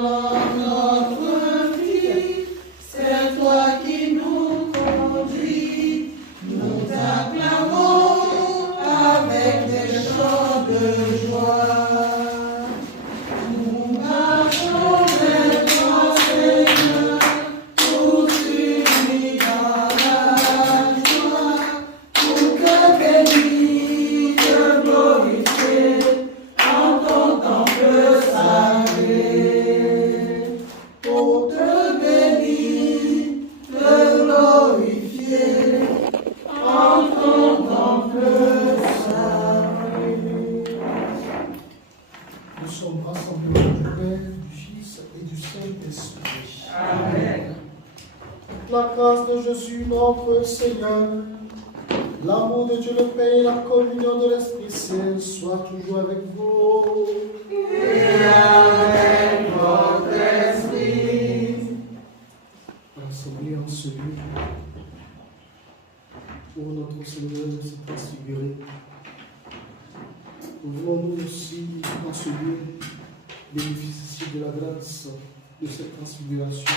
Notre vie, c'est toi qui nous conduis. Nous t'acclamons avec des chants de joie. Nous marchons vers toi, Seigneur, tous unis dans la joie, pour te bénir, te glorifier, en ton temple sacré. Pour te bénir, te glorifier, en ton temple sacré. Nous sommes rassemblés au nom du Père, du Fils et du Saint-Esprit. Amen. La grâce de Jésus notre Seigneur, l'amour de Dieu le Père et la communion de l'Esprit Saint soient toujours avec vous. Et avec votre esprit. Rassemblés en ce lieu où notre Seigneur s'est transfiguré. Voulons-nous aussi, dans ce lieu, bénéficier de la grâce de cette transfiguration.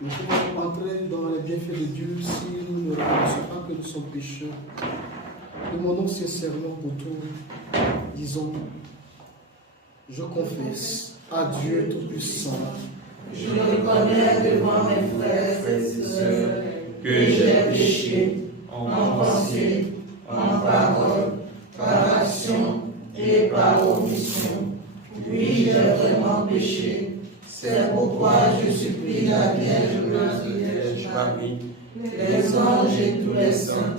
Nous pouvons entrer dans les bienfaits de Dieu si nous ne reconnaissons pas que nous sommes pécheurs. Demandons sincèrement pour tout. Disons, je confesse à Dieu Tout-Puissant. Je reconnais devant mes frères et sœurs que j'ai péché en pensée, en parole, par action et par omission. Oui, j'ai vraiment péché. C'est pourquoi je supplie la Vierge Marie, les anges et tous les saints,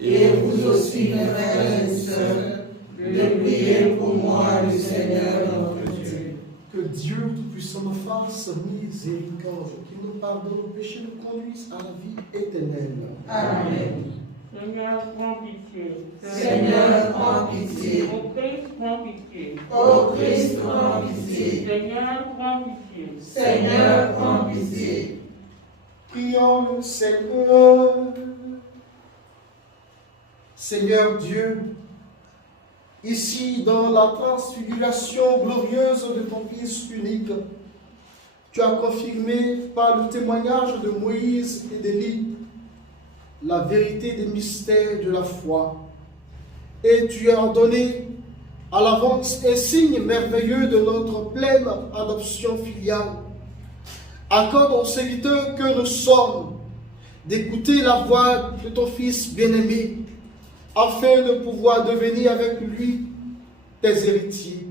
et vous aussi, mes frères et sœurs, de prier pour moi, le Seigneur notre Dieu. Que Dieu Tout-Puissant nous fasse miséricorde, qu'il nous pardonne nos péchés, nous conduise à la vie éternelle. Amen. Seigneur, prends pitié. Seigneur, prends pitié. Ô Christ, prends pitié. Ô Christ, prends pitié. Seigneur, prends pitié. Seigneur, prends pitié. Prions le Seigneur. Seigneur Dieu, ici dans la transfiguration glorieuse de ton Fils unique, tu as confirmé par le témoignage de Moïse et d'Élie la vérité des mystères de la foi. Et tu as donné à l'avance un signe merveilleux de notre pleine adoption filiale. Accorde aux serviteurs que nous sommes d'écouter la voix de ton Fils bien-aimé, afin de pouvoir devenir avec lui tes héritiers.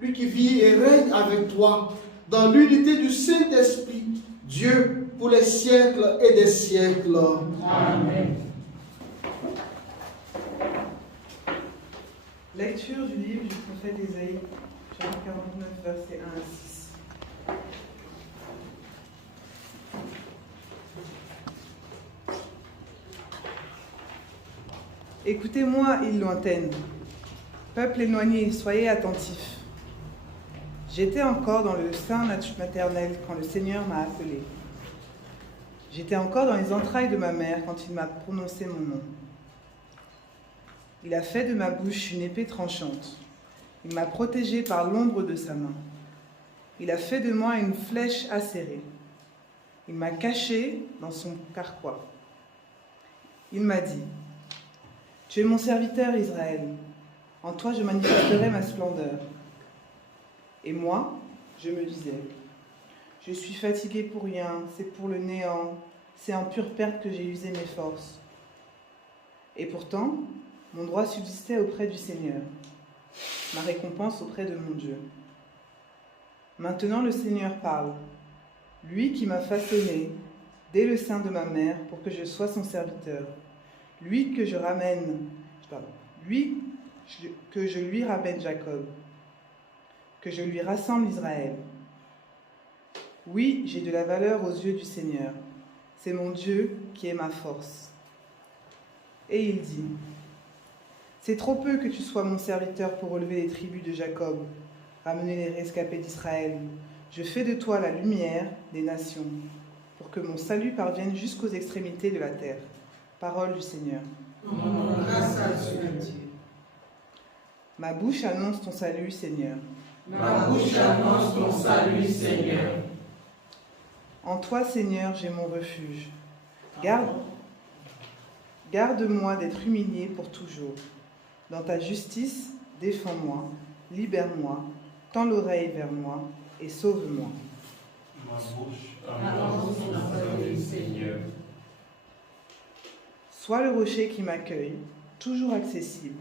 Lui qui vit et règne avec toi dans l'unité du Saint-Esprit, Dieu, pour les siècles et des siècles. Amen. Lecture du livre du prophète Ésaïe, chapitre 49, versets 1 à 6. Écoutez-moi, îles lointaines, peuple éloigné, soyez attentifs. J'étais encore dans le sein maternel quand le Seigneur m'a appelé. J'étais encore dans les entrailles de ma mère quand il m'a prononcé mon nom. Il a fait de ma bouche une épée tranchante. Il m'a protégée par l'ombre de sa main. Il a fait de moi une flèche acérée. Il m'a cachée dans son carquois. Il m'a dit, « Tu es mon serviteur, Israël. En toi, je manifesterai ma splendeur. » Et moi, je me disais, « Je suis fatigué pour rien, c'est pour le néant, c'est en pure perte que j'ai usé mes forces. » Et pourtant, mon droit subsistait auprès du Seigneur, ma récompense auprès de mon Dieu. Maintenant le Seigneur parle, lui qui m'a façonné dès le sein de ma mère pour que je sois son serviteur, lui que je lui ramène Jacob, que je lui rassemble Israël. Oui, j'ai de la valeur aux yeux du Seigneur, c'est mon Dieu qui est ma force. Et il dit, c'est trop peu que tu sois mon serviteur pour relever les tribus de Jacob, ramener les rescapés d'Israël. Je fais de toi la lumière des nations, pour que mon salut parvienne jusqu'aux extrémités de la terre. Parole du Seigneur. Grâce à Dieu. Ma bouche annonce ton salut, Seigneur. Ma bouche annonce ton salut, Seigneur. En toi, Seigneur, j'ai mon refuge. Garde-moi d'être humilié pour toujours. Dans ta justice, défends-moi, libère-moi, tends l'oreille vers moi et sauve-moi. Ma bouche annonce ton salut, Seigneur. Sois le rocher qui m'accueille, toujours accessible.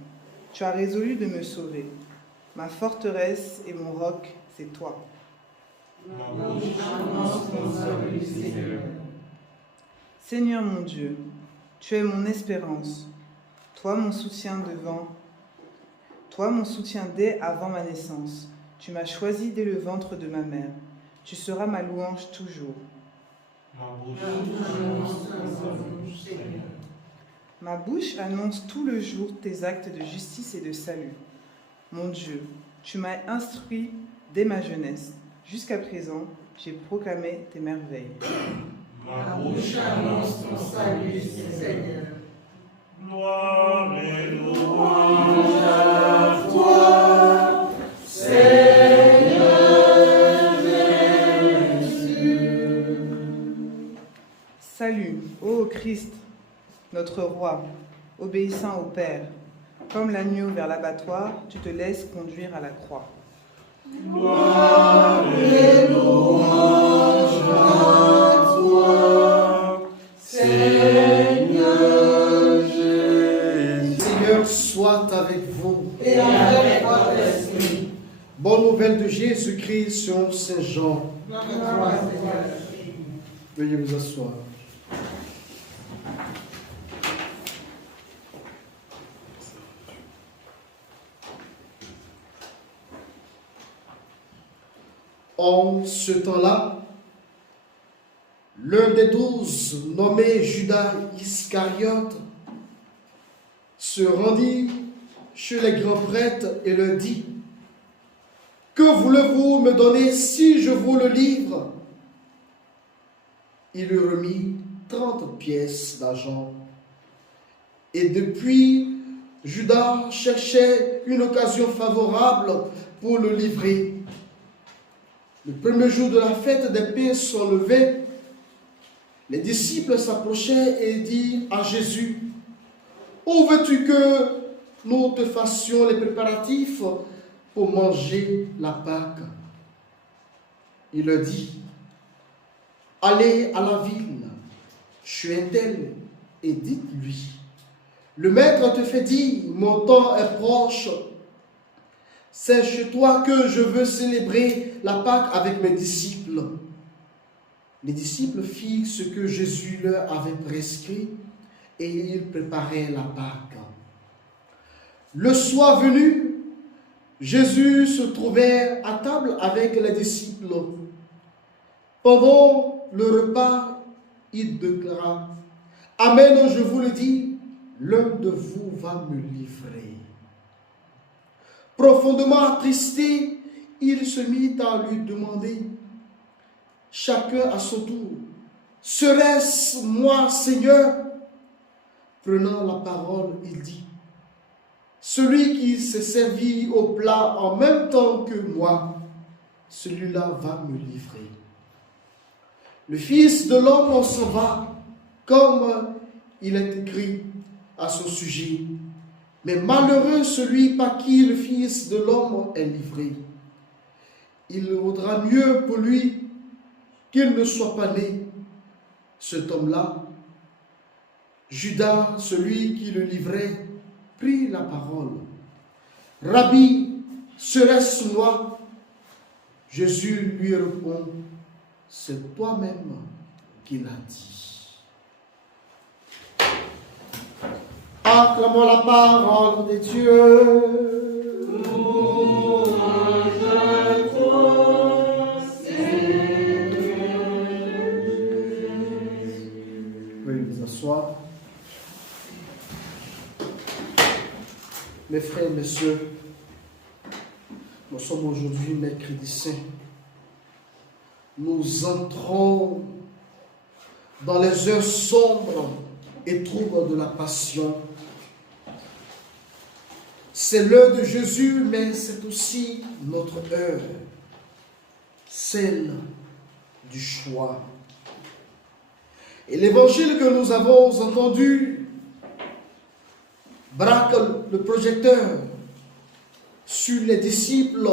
Tu as résolu de me sauver. Ma forteresse et mon roc, c'est toi. Ma bouche annonce ton salut, Seigneur. Seigneur mon Dieu, tu es mon espérance. Toi mon soutien dès avant ma naissance. Tu m'as choisi dès le ventre de ma mère. Tu seras ma louange toujours. Ma bouche annonce ton salut, Seigneur. Ma bouche annonce tout le jour tes actes de justice et de salut. Mon Dieu, tu m'as instruit dès ma jeunesse. Jusqu'à présent, j'ai proclamé tes merveilles. Ma bouche annonce ton salut, Seigneur. Gloire et louange à toi, Seigneur Jésus. Salut, ô Christ, notre roi, obéissant au Père. Comme l'agneau vers l'abattoir, tu te laisses conduire à la croix. Gloire et louange à toi, Seigneur Jésus. Seigneur soit avec vous. Et avec votre esprit. Bonne nouvelle de Jésus-Christ selon Saint Jean. Veuillez vous asseoir. En ce temps-là, l'un des 12, nommé Judas Iscariote, se rendit chez les grands prêtres et leur dit: « Que voulez-vous me donner si je vous le livre ?» Il lui remit 30 pièces d'argent. Et depuis, Judas cherchait une occasion favorable pour le livrer. Le premier jour de la fête des pains sont levés. Les disciples s'approchaient et dirent à Jésus: « Où veux-tu que nous te fassions les préparatifs pour manger la Pâque ?» Il leur dit: « Allez à la ville, chez un tel, et dites-lui: le maître te fait dire, mon temps est proche. C'est chez toi que je veux célébrer la Pâque avec mes disciples. » Les disciples firent ce que Jésus leur avait prescrit et ils préparèrent la Pâque. Le soir venu, Jésus se trouvait à table avec les disciples. Pendant le repas, il déclara: « Amen, je vous le dis, l'un de vous va me livrer. » Profondément attristé, il se mit à lui demander, chacun à son tour: « Serait-ce moi, Seigneur ?» Prenant la parole, il dit: « Celui qui s'est servi au plat en même temps que moi, celui-là va me livrer. Le Fils de l'homme s'en va, comme il est écrit à son sujet. Mais malheureux celui par qui le Fils de l'homme est livré. Il vaudra mieux pour lui qu'il ne soit pas né. » Cet homme-là, Judas, celui qui le livrait, prit la parole. « Rabbi, serait-ce moi ?» Jésus lui répond: « C'est toi-même qui l'as dit. » Acclamons la parole de Dieu. Louange à toi, Seigneur. Veuillez vous asseoir. Mes frères et messieurs, nous sommes aujourd'hui mercredi saint. Nous entrons dans les heures sombres et troubles de la passion. C'est l'heure de Jésus, mais c'est aussi notre heure, celle du choix. Et l'évangile que nous avons entendu braque le projecteur sur les disciples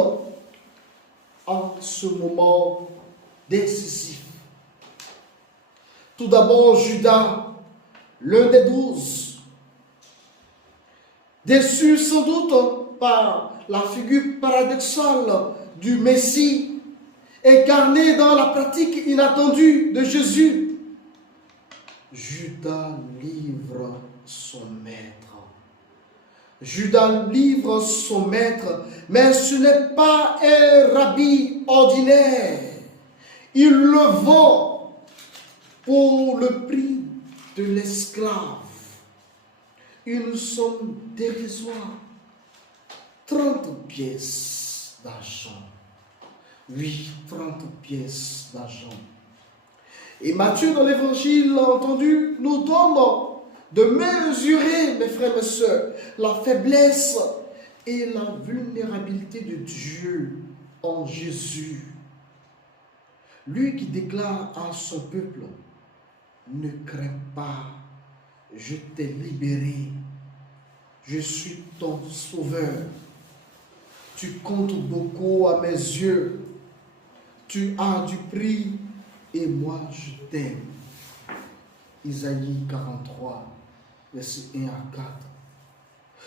en ce moment décisif. Tout d'abord, Judas, l'un des 12, déçu sans doute par la figure paradoxale du Messie, incarné dans la pratique inattendue de Jésus, Judas livre son maître. Judas livre son maître, mais ce n'est pas un rabbi ordinaire. Il le vend pour le prix de l'esclave. Une somme dérisoire, 30 pièces d'argent. Oui, 30 pièces d'argent. Et Matthieu, dans l'évangile entendu, nous donne de mesurer, mes frères et sœurs, la faiblesse et la vulnérabilité de Dieu en Jésus. Lui qui déclare à son peuple, ne crains pas, je t'ai libéré, je suis ton sauveur. Tu comptes beaucoup à mes yeux, tu as du prix et moi je t'aime. Isaïe 43, versets 1 à 4.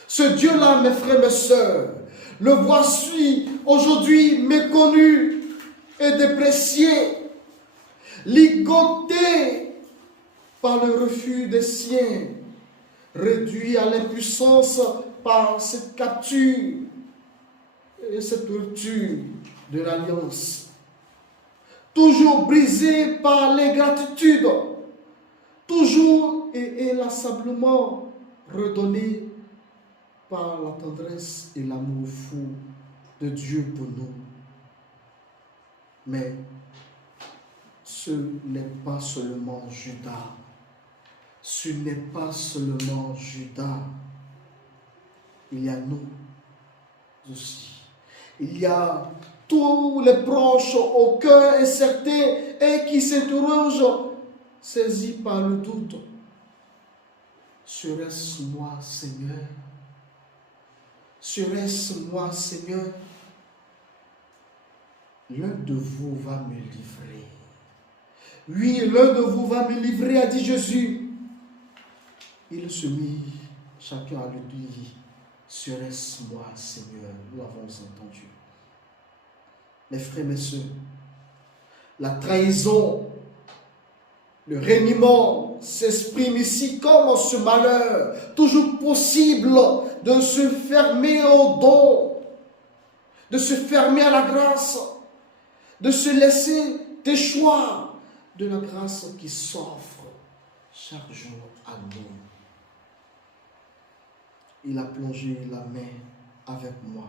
Ce Dieu-là, mes frères, mes sœurs, le voici aujourd'hui méconnu et déprécié, ligoté par le refus des siens, réduit à l'impuissance par cette capture et cette rupture de l'alliance, toujours brisé par l'ingratitude, toujours et inlassablement redonné par la tendresse et l'amour fou de Dieu pour nous. Mais ce n'est pas seulement Judas. Ce n'est pas seulement Judas. Il y a nous aussi. Il y a tous les proches au cœur incertain et qui s'interrogent, saisis par le doute. Serait-ce moi, Seigneur? Serait-ce moi, Seigneur? L'un de vous va me livrer. Oui, l'un de vous va me livrer, a dit Jésus. Il se mit chacun à lui dire, serait-ce moi, Seigneur? Nous l'avons entendu. Mes frères, mes sœurs, la trahison, le reniement s'exprime ici comme ce malheur, toujours possible de se fermer au don, de se fermer à la grâce, de se laisser déchoir de la grâce qui s'offre chaque jour à nous. Il a plongé la main avec moi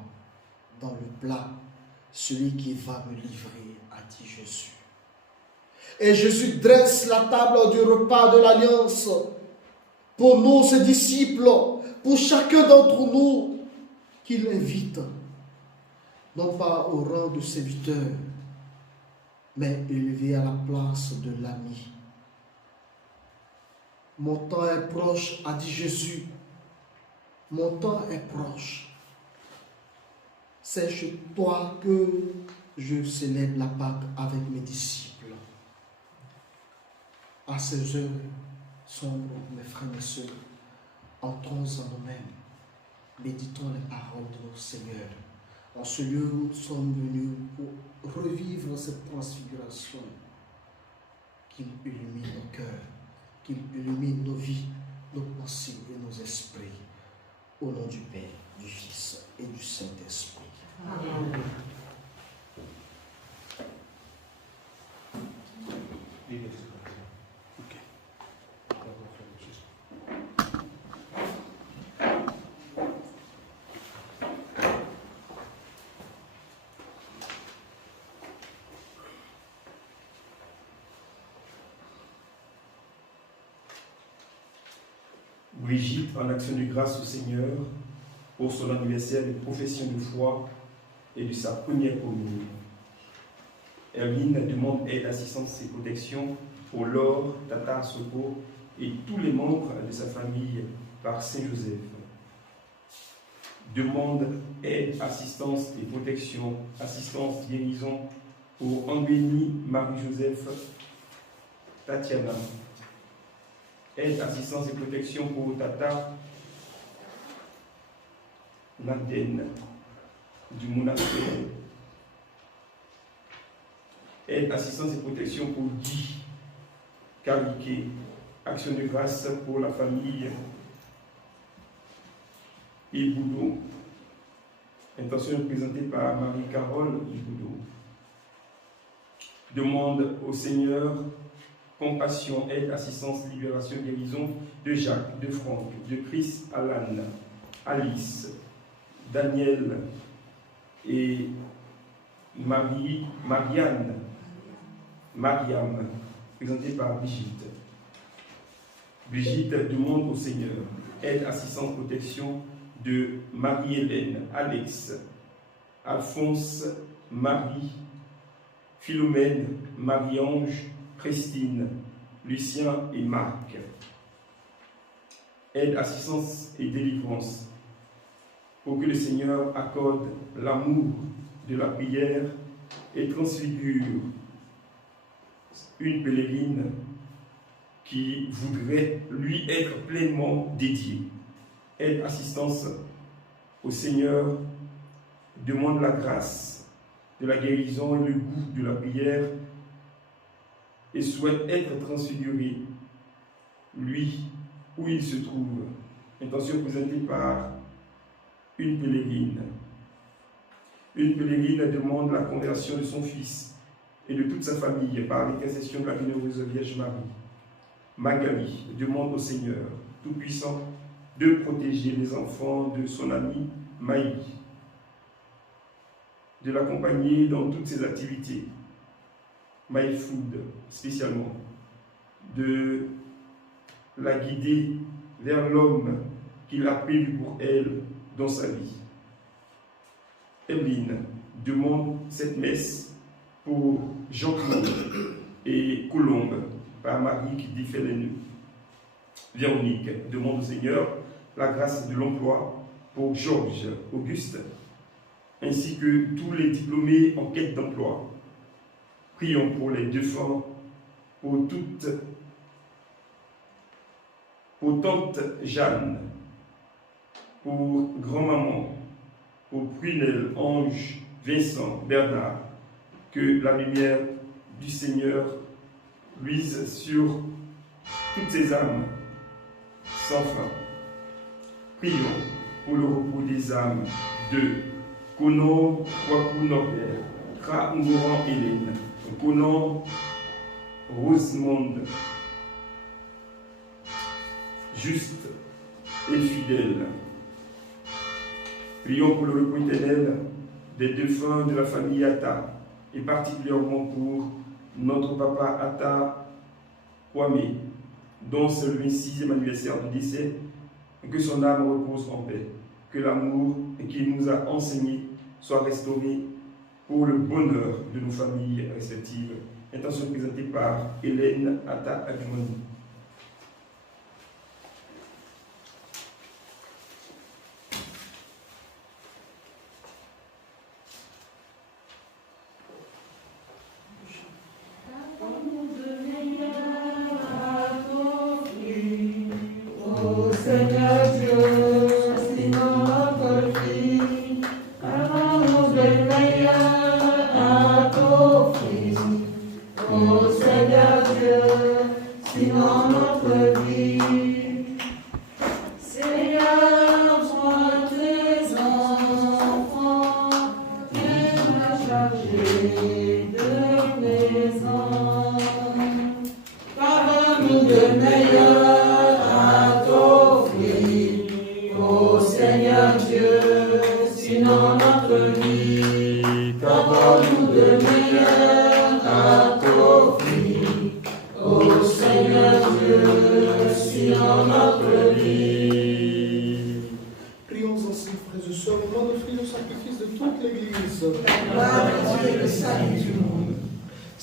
dans le plat, celui qui va me livrer, a dit Jésus. Et Jésus dresse la table du repas de l'Alliance pour nous, ses disciples, pour chacun d'entre nous, qu'il invite, non pas au rang de serviteur, mais élevé à la place de l'ami. Mon temps est proche, a dit Jésus. Mon temps est proche. C'est chez toi que je célèbre la Pâque avec mes disciples. À ces heures sombres, mes frères et mes sœurs, entrons en nous-mêmes, méditons les paroles de notre Seigneur. En ce lieu où nous sommes venus pour revivre cette transfiguration, qu'il illumine nos cœurs, qu'il illumine nos vies, nos pensées et nos esprits. Au nom du Père, du Fils et du Saint-Esprit. Amen. Brigitte, en action de grâce au Seigneur, pour son anniversaire de profession de foi et de sa première communion. Erline demande aide, assistance et protection pour Laure, Tata Soko et tous les membres de sa famille par Saint-Joseph. Demande aide, assistance et protection, assistance, guérison pour Angénie, Marie-Joseph, Tatiana. Aide, assistance et protection pour Tata Madeleine du monastère. Aide, assistance et protection pour Guy Cariquet. Action de grâce pour la famille Iboudou. Intention présentée par Marie-Carole Iboudou. Demande au Seigneur compassion, aide, assistance, libération, guérison de Jacques, de Franck, de Chris, Alan, Alice, Daniel et Mariam, présentée par Brigitte. Brigitte demande au Seigneur aide, assistance, protection de Marie-Hélène, Alex, Alphonse, Marie, Philomène, Marie-Ange, Christine, Lucien et Marc. Aide, assistance et délivrance pour que le Seigneur accorde l'amour de la prière et transfigure une pèlerine qui voudrait lui être pleinement dédiée. Aide, assistance au Seigneur, demande la grâce de la guérison et le goût de la prière et souhaite être transfiguré, lui, où il se trouve. Intention présentée par une pèlerine. Une pèlerine demande la conversion de son fils et de toute sa famille par l'intercession de la bienheureuse Vierge Marie. Magali demande au Seigneur Tout-Puissant de protéger les enfants de son ami Maï, de l'accompagner dans toutes ses activités, My Food spécialement, de la guider vers l'homme qu'il a prévu pour elle dans sa vie. Evelyne demande cette messe pour Jean-Claude et Colombe par Marie qui défait les nœuds. Véronique demande au Seigneur la grâce de l'emploi pour Georges, Auguste, ainsi que tous les diplômés en quête d'emploi. Prions pour les défunts, pour tante Jeanne, pour grand-maman, pour Prunelle, Ange, Vincent, Bernard, que la lumière du Seigneur luise sur toutes ces âmes sans fin. Prions pour le repos des âmes de Kono Kwaku Norbert, Kra Ngoran Hélène, Kono Rosemonde, juste et fidèle. Prions pour le repos éternel des défunts de la famille Atta, et particulièrement pour notre papa Atta Kwame, dont c'est le 26e anniversaire du décès, et que son âme repose en paix, que l'amour qu'il nous a enseigné soit restauré pour le bonheur de nos familles respectives. Intention présentée par Hélène Atta Agumoni.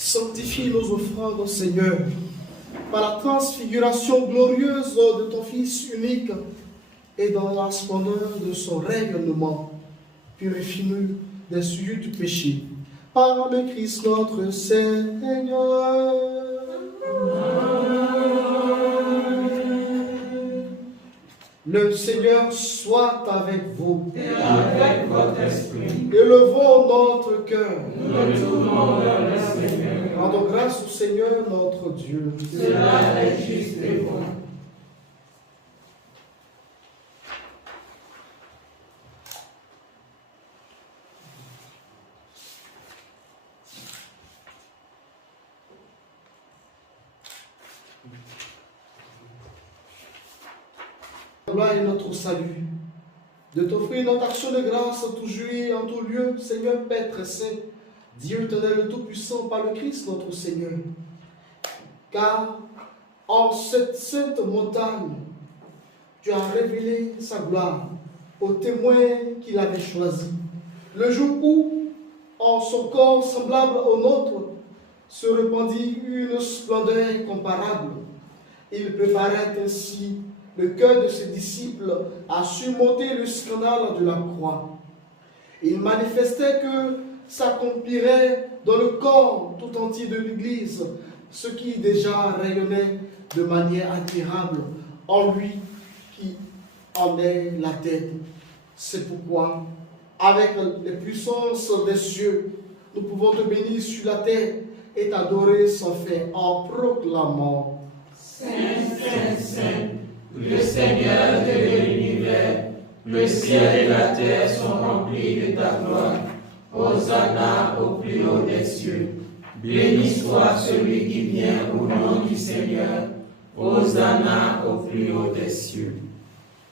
Sanctifie nos offrandes, Seigneur, par la transfiguration glorieuse de ton Fils unique et dans la splendeur de son rayonnement. Purifie-nous des souillures du péché. Par le Christ notre Seigneur. Le Seigneur soit avec vous. Et avec votre esprit, Élevons notre cœur. nous retournons vers le Seigneur. Rendons grâce au Seigneur notre Dieu. Cela est juste et bon. Gloire est notre salut. De t'offrir notre action de grâce en tout jouir, en tout lieu, Seigneur Père très saint, Dieu éternel le Tout-Puissant, par le Christ notre Seigneur. Car en cette sainte montagne, tu as révélé sa gloire aux témoins qu'il avait choisis. Le jour où, en son corps semblable au nôtre, se répandit une splendeur incomparable, il préparait ainsi le cœur de ses disciples à surmonter le scandale de la croix. Il manifestait que s'accomplirait dans le corps tout entier de l'Église ce qui déjà rayonnait de manière admirable en lui qui en est la tête. C'est pourquoi, avec les puissances des cieux, nous pouvons te bénir sur la terre et t'adorer sans fin en proclamant: Saint, Saint, Saint, le Seigneur de l'univers, le ciel et la terre sont remplis de ta gloire. Hosanna au plus haut des cieux. Béni soit celui qui vient au nom du Seigneur. Hosanna au plus haut des cieux.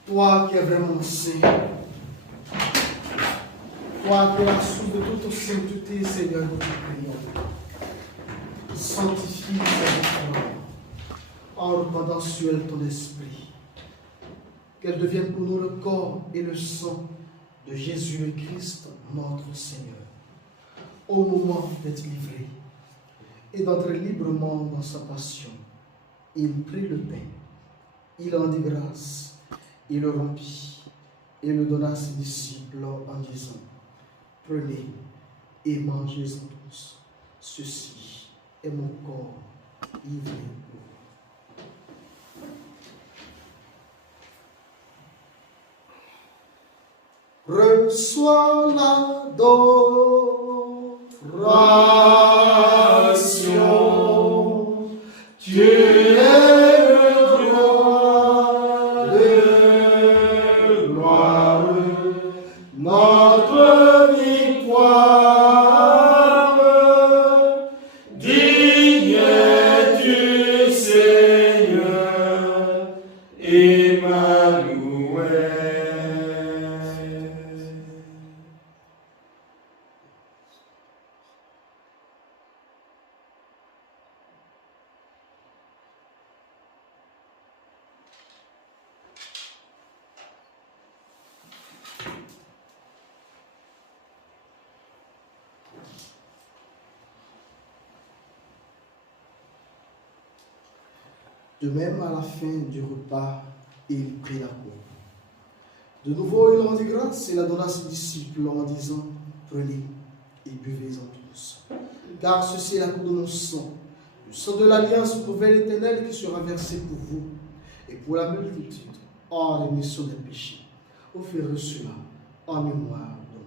Toi qui es vraiment saint, toi qui es la source de toute sainteté, Seigneur, nous te prions. Sanctifie cette foi en répandant sur elle ton esprit. Qu'elle devienne pour nous le corps et le sang de Jésus le Christ, notre Seigneur. Au moment d'être livré et d'entrer librement dans sa passion, il prit le pain, il en dit grâce, il le rompit et le donna à ses disciples en disant: Prenez et mangez-en tous. Ceci est mon corps livré pour vous. Reçois l'adoration. Tu es le roi de gloire, notre victoire. Digne es-tu, Seigneur, Emmanuel. De même, à la fin du repas, il prit la coupe. De nouveau, il rendit grâce et la donna à ses disciples en disant: Prenez et buvez-en tous. Car ceci est la coupe de mon sang, le sang de l'alliance nouvelle éternelle qui sera versé pour vous et pour la multitude en rémission des péchés. Offrez cela en mémoire de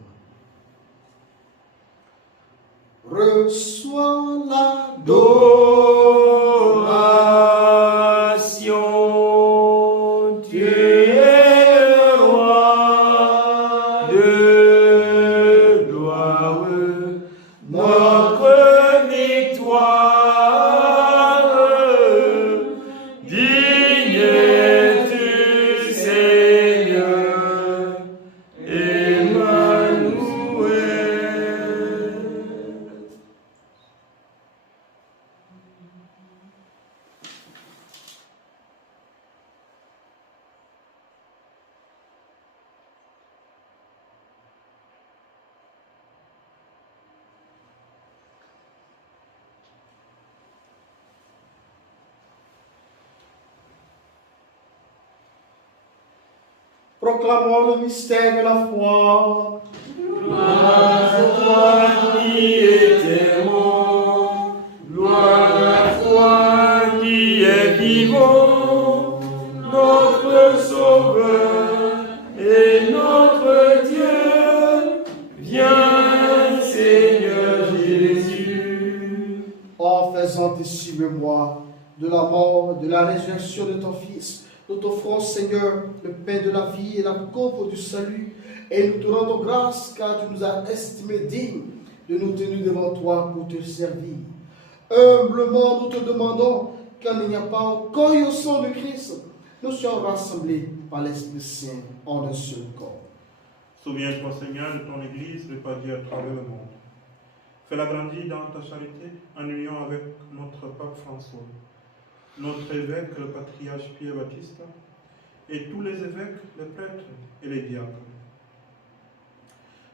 moi. Reçois l'adoration. Tu es le roi de gloire, notre victoire. Digne es-tu, Seigneur, Emmanuel. Proclamons le mystère de la foi. Gloire à toi qui es mort, gloire à toi qui es vivant, notre Sauveur et notre Dieu. Viens, Seigneur Jésus. En faisant ici mémoire de la mort, de la résurrection de ton Fils, nous t'offrons, Seigneur, le pain de la vie et la coupe du salut, et nous te rendons grâce car tu nous as estimés dignes de nous tenir devant toi pour te servir. Humblement, nous te demandons, car il n'y a pas encore eu au sang de Christ, nous sommes rassemblés par l'Esprit Saint en un seul corps. Souviens-toi, Seigneur, de ton Église répandue à travers le monde. Fais-la grandir dans ta charité en union avec notre pape François, notre évêque, le patriarche Pierre-Baptiste, et tous les évêques, les prêtres et les diacres.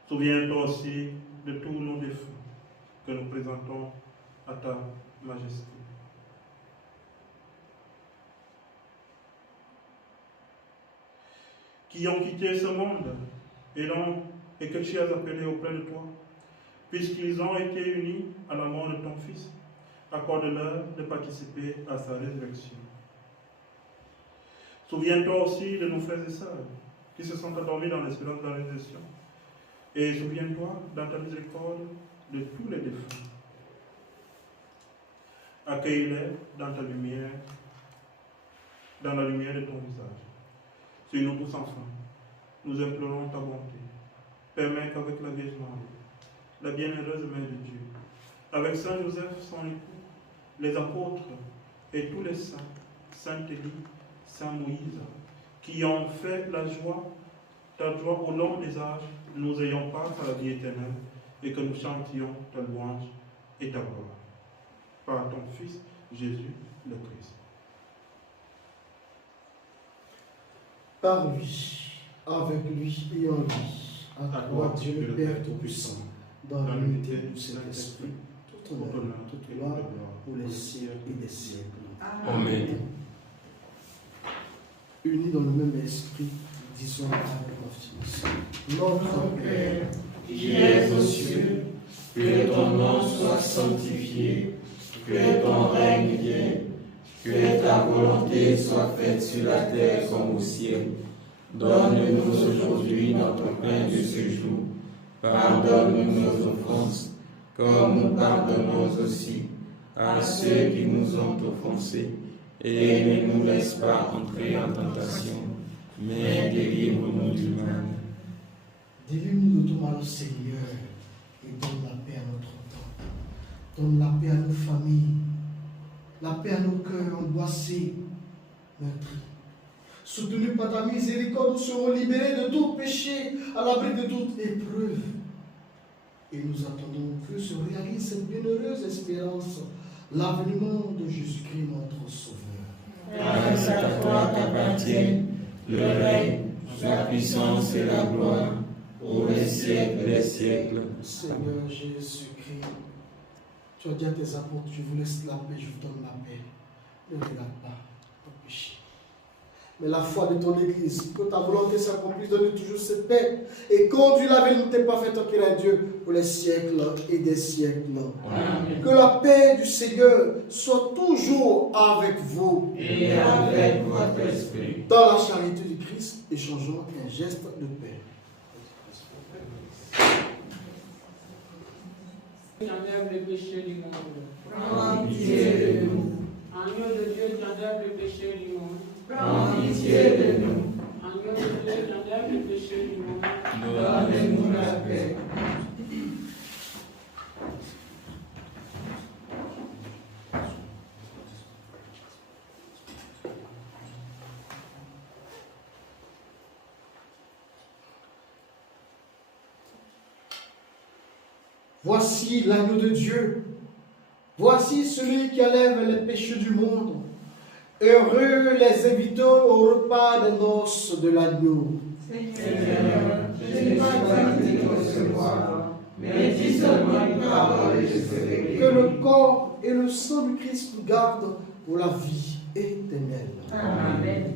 Souviens-toi aussi de tous nos défunts que nous présentons à ta majesté. Qui ont quitté ce monde et que tu as appelés auprès de toi, puisqu'ils ont été unis à la mort de ton Fils, accorde-leur de participer à sa résurrection. Souviens-toi aussi de nos frères et sœurs qui se sont endormis dans l'espérance de la résurrection. Et souviens-toi, dans ta miséricorde, de tous les défunts. Accueille-les dans ta lumière, dans la lumière de ton visage. Sur nous tous enfants, nous implorons ta bonté. Permets qu'avec la Vierge Marie, la bienheureuse Mère de Dieu, avec Saint Joseph, son époux, les apôtres et tous les saints, Saint Élie, Saint Moïse, qui ont fait ta joie au long des âges, nous ayons part à la vie éternelle et que nous chantions ta louange et ta gloire. Par ton Fils, Jésus le Christ. Par lui, avec lui et en lui, à toi Dieu le Père Tout-Puissant, dans l'unité du Saint-Esprit, tout honneur, toute gloire, pour les siècles et des siècles. Amen. Unis dans le même esprit, disons avec confiance. Notre Père, Qui es aux cieux, que ton nom soit sanctifié, que ton règne vienne, que ta volonté soit faite sur la terre comme au ciel. Donne-nous aujourd'hui notre pain de ce jour. Pardonne-nous nos offenses, comme nous pardonnons aussi à ceux qui nous ont offensés. Et ne nous laisse pas entrer en tentation, mais délivre-nous du mal. délivre-nous de tout mal, Seigneur, et donne la paix à notre temps. Donne la paix à nos familles, la paix à nos cœurs angoissés, meurtris. Soutenus par ta miséricorde, nous serons libérés de tout péché, à l'abri de toute épreuve. Et nous attendons que se réalise cette bienheureuse espérance, l'avènement de Jésus-Christ, notre Sauveur. Car c'est à toi qu'appartiennent le règne, la puissance et la gloire, pour les siècles des siècles. Seigneur Jésus-Christ, tu as dit à tes apôtres, je vous laisse la paix, je vous donne la paix. Ne regarde pas ton péché. Mais la foi de ton Église, que ta volonté s'accomplisse, donne toujours cette paix et conduis la vérité parfaite en qui est Dieu pour les siècles et des siècles. Amen. Que la paix du Seigneur soit toujours avec vous. Et avec votre esprit. Dans la charité du Christ, échangeons un geste de paix. Enlève le péché du monde. Prends pitié de nous. Agneau de Dieu, enlève le péché du monde. Prends pitié de nous. Agneau de Dieu, enlève le péché du monde. Donne-nous la paix. Voici l'agneau de Dieu. Voici celui qui enlève les péchés du monde. Heureux les invités au repas des noces de l'agneau. Seigneur, je n'ai pas digne de recevoir, mais dis seulement une parole et je serai guéri. Que le corps et le sang du Christ nous gardent pour la vie éternelle. Amen.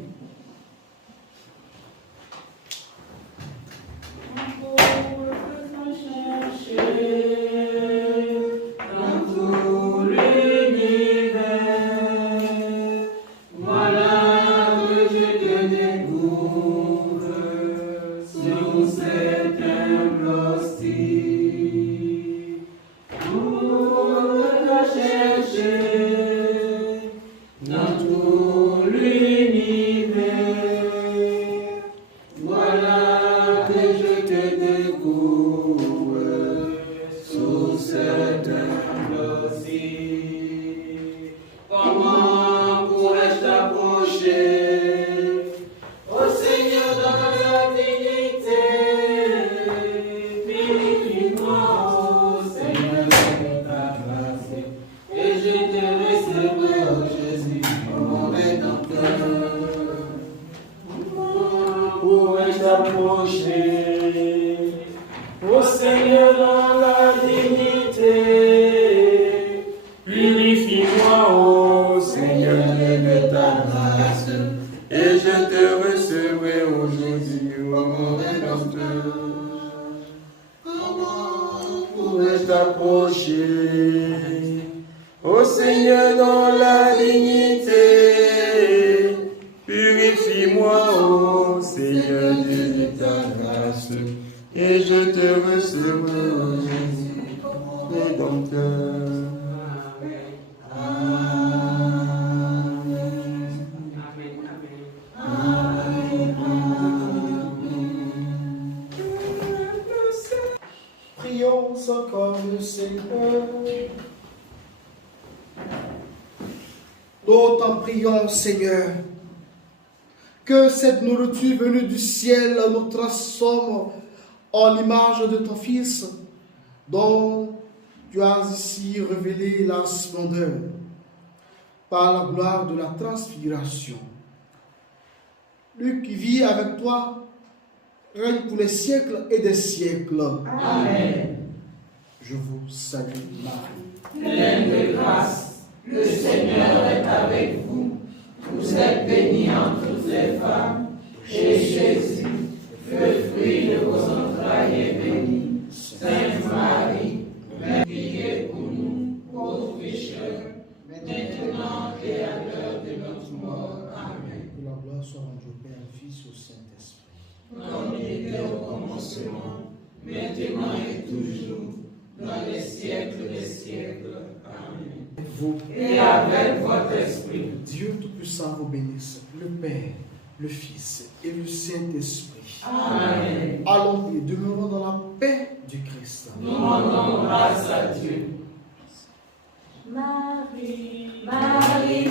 Ô Seigneur, dans la dignité, purifie-moi, ô Seigneur, de ta grâce, et je te recevrai aujourd'hui, ô mon Rédempteur. Comment pourrais-je t'approcher, ô Seigneur, dans la dignité, purifie-moi, ô Seigneur, de ta grâce, et je te recevrai aujourd'hui, mon Rédempteur. Prions encore le Seigneur. Nous t'en prions, Seigneur, que cette nourriture venue du ciel nous transforme en l'image de ton Fils, dont tu as ici révélé la splendeur par la gloire de la transfiguration. Lui qui vit avec toi règne pour les siècles et des siècles. Amen. Je vous salue, Marie. Pleine de grâce, le Seigneur est avec vous. Vous êtes bénie entre toutes les femmes, et Jésus, le fruit de vos entrailles, est béni. Sainte Marie, priez pour nous, pauvres pécheurs, maintenant et à l'heure de notre mort. Amen. Que la gloire soit rendue au Père, au Fils et au Saint-Esprit. Comme il était au commencement, maintenant et toujours, dans les siècles des siècles. Amen. Vous, Et avec votre esprit, Dieu Tout-Puissant vous bénisse, le Père, le Fils et le Saint-Esprit. Amen. Allons et demeurons dans la paix du Christ. Nous rendons grâce à Dieu. Marie, Marie,